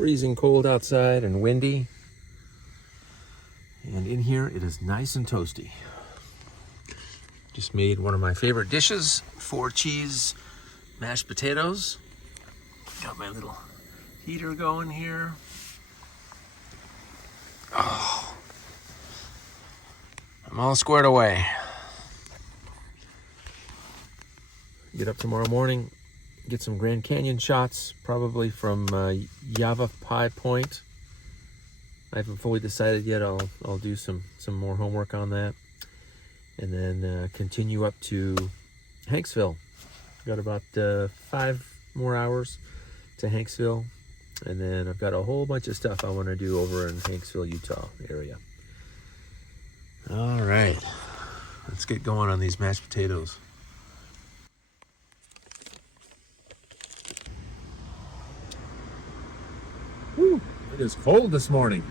freezing cold outside and windy. And in here it is nice and toasty. Just made one of my favorite dishes, 4-cheese mashed potatoes. Got my little heater going here. Oh, I'm all squared away. Get up tomorrow morning, get some Grand Canyon shots, probably from Yavapai Point. I haven't fully decided yet. I'll do some more homework on that, and then continue up to Hanksville. Got about 5 more hours to Hanksville, and then I've got a whole bunch of stuff I want to do over in Hanksville, Utah area. All right, let's get going on these mashed potatoes. Whew, it is cold this morning.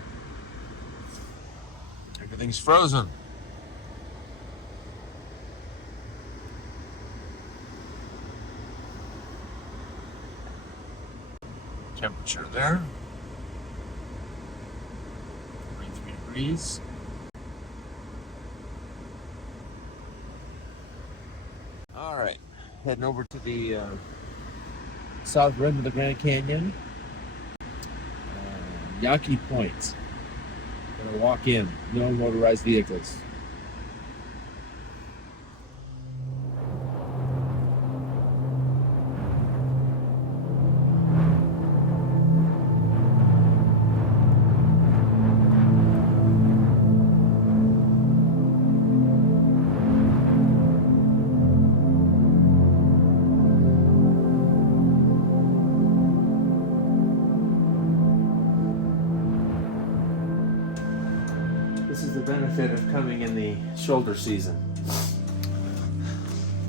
Everything's frozen. Temperature there, 43 degrees. All right, heading over to the south rim of the Grand Canyon, Yaqui Point. Gonna walk in, no motorized vehicles. This is the benefit of coming in the shoulder season.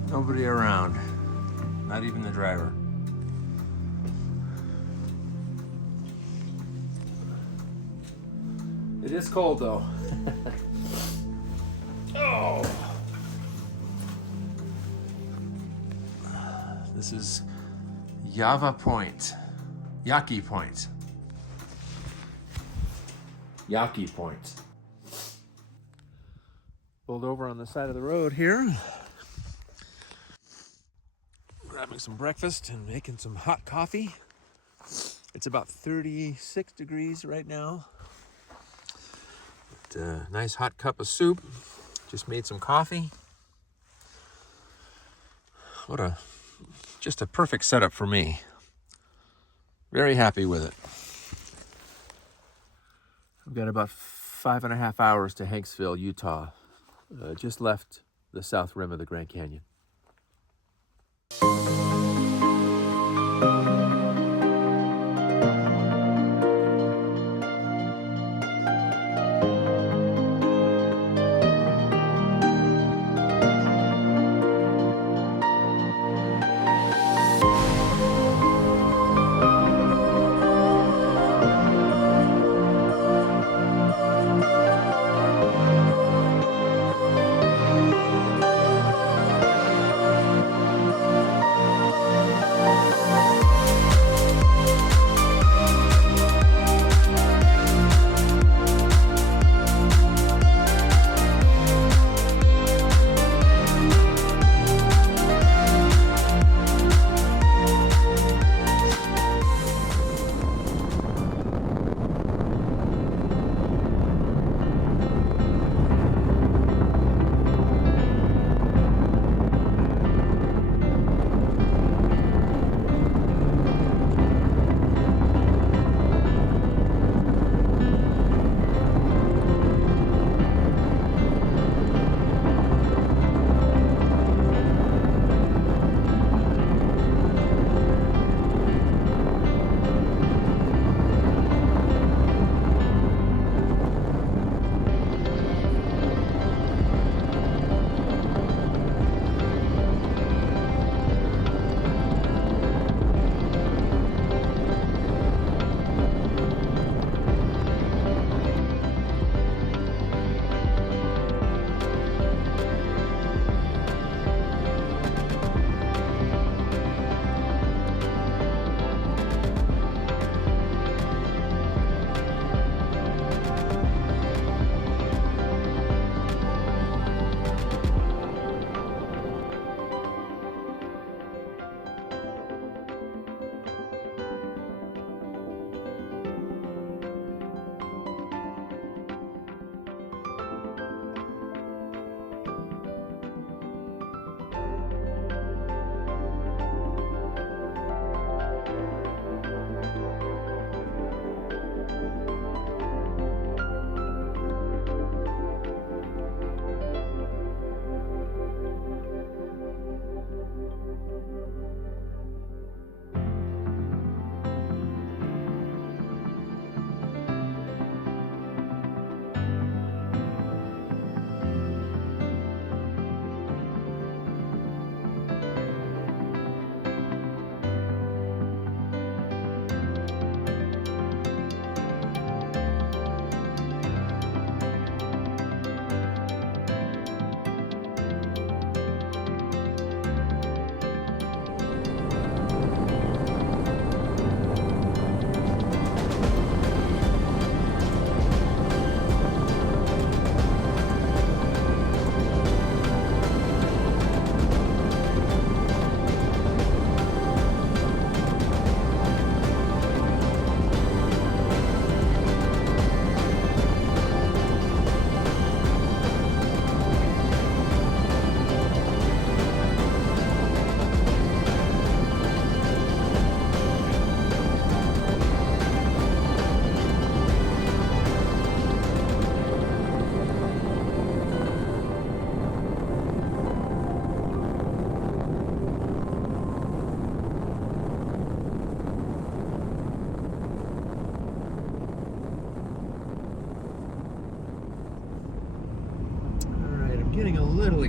Nobody around, not even the driver. It is cold though. Oh. This is Yaqui Point. Yaqui Point. Yaqui Point. Pulled over on the side of the road here. Grabbing some breakfast and making some hot coffee. It's about 36 degrees right now. But, nice hot cup of soup. Just made some coffee. Just a perfect setup for me. Very happy with it. I've got about 5.5 hours to Hanksville, Utah. Just left the south rim of the Grand Canyon.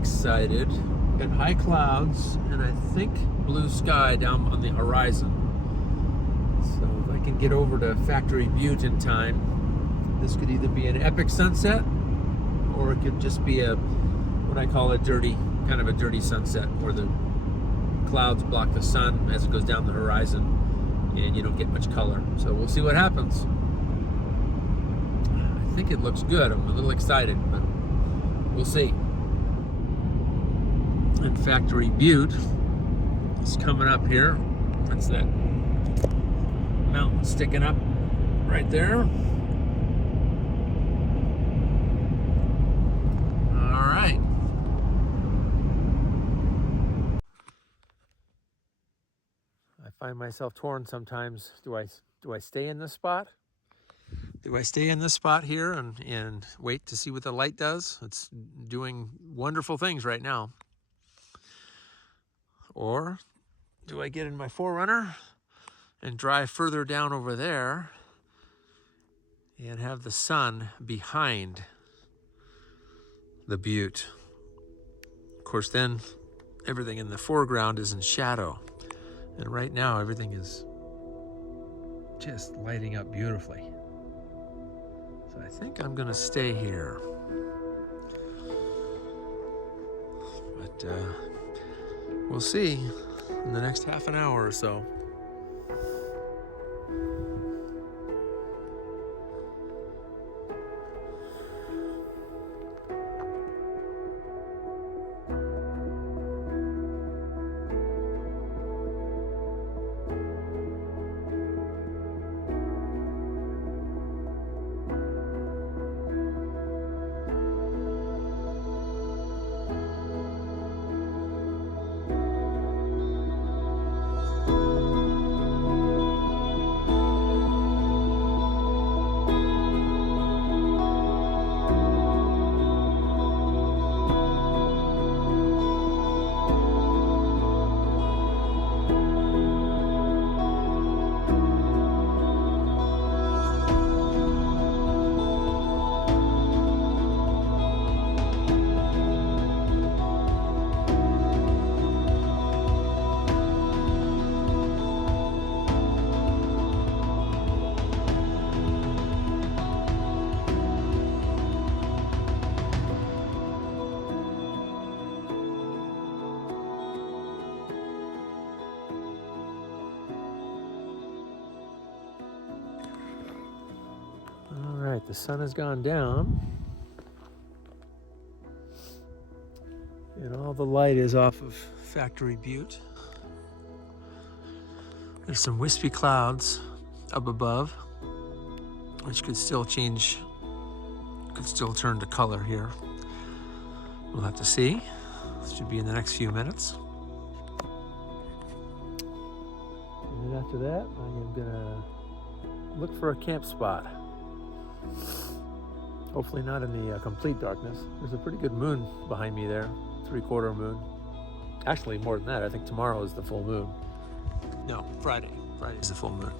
excited. Got high clouds and I think blue sky down on the horizon. So if I can get over to Factory Butte in time, this could either be an epic sunset or it could just be what I call kind of a dirty sunset, where the clouds block the sun as it goes down the horizon and you don't get much color. So we'll see what happens. I think it looks good. I'm a little excited, but we'll see. And Factory Butte is coming up here. That's that mountain sticking up right there. All right. I find myself torn sometimes. Do I stay in this spot? Do I stay in this spot here and wait to see what the light does? It's doing wonderful things right now. Or do I get in my 4Runner and drive further down over there and have the sun behind the butte? Of course, then everything in the foreground is in shadow. And right now, everything is just lighting up beautifully. So I think I'm gonna stay here. But we'll see in the next half an hour or so. All right, the sun has gone down and all the light is off of Factory Butte. There's some wispy clouds up above, which could still turn to color here. We'll have to see. This should be in the next few minutes. And then after that, I am gonna look for a camp spot. Hopefully not in the complete darkness. There's a pretty good moon behind me there, 3/4 moon. Actually, more than that. I think tomorrow is the full moon. No, Friday. Friday's the full moon.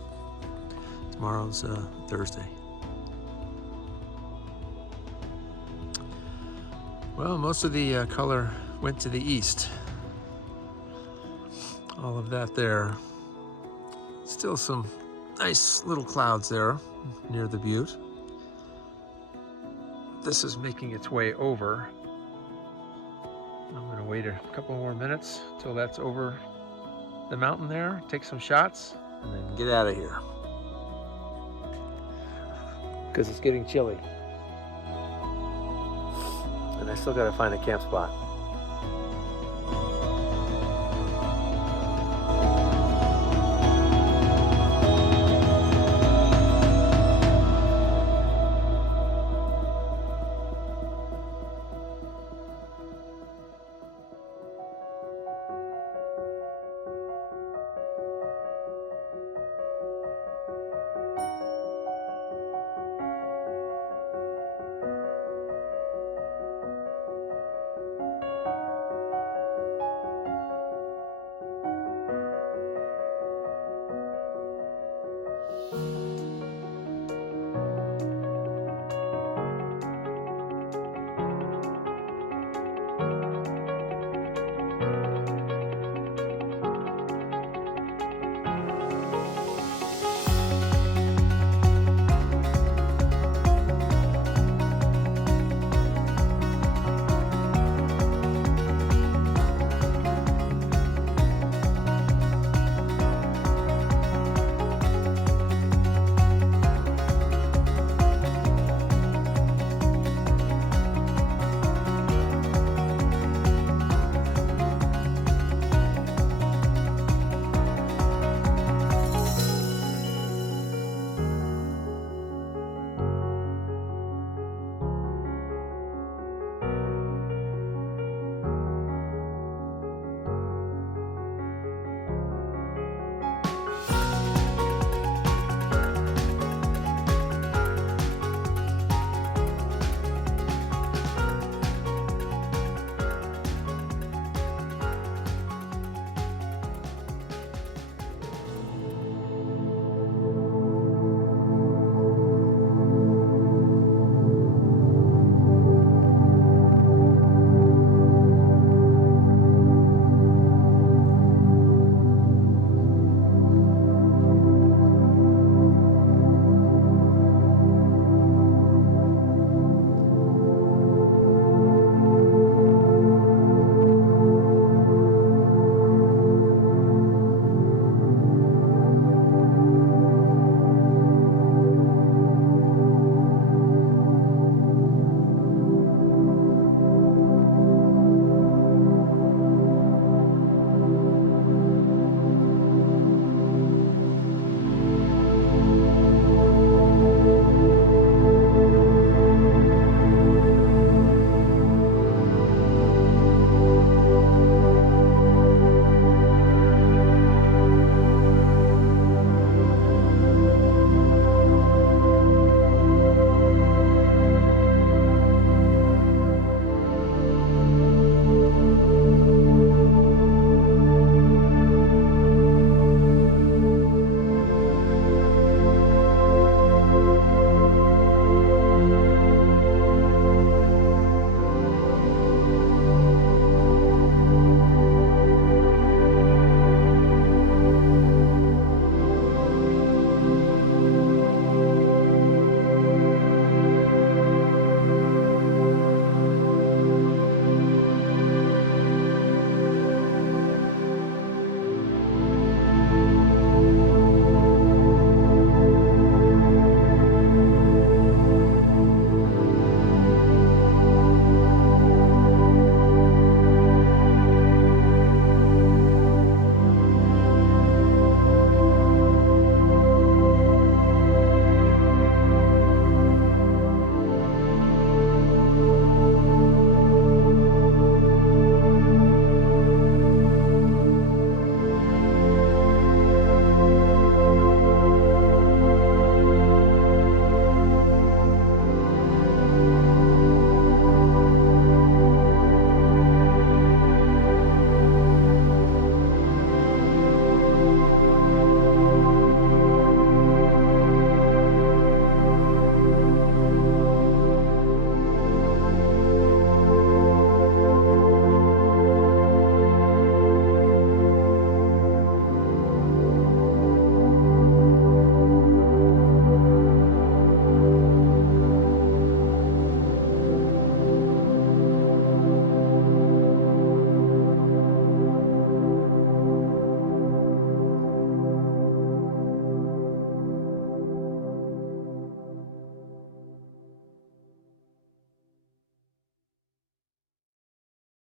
Tomorrow's Thursday. Well, most of the color went to the east. All of that there. Still some nice little clouds there near the butte. This is making its way over. I'm gonna wait a couple more minutes till that's over the mountain there, take some shots, and then get out of here. Because it's getting chilly. And I still gotta find a camp spot.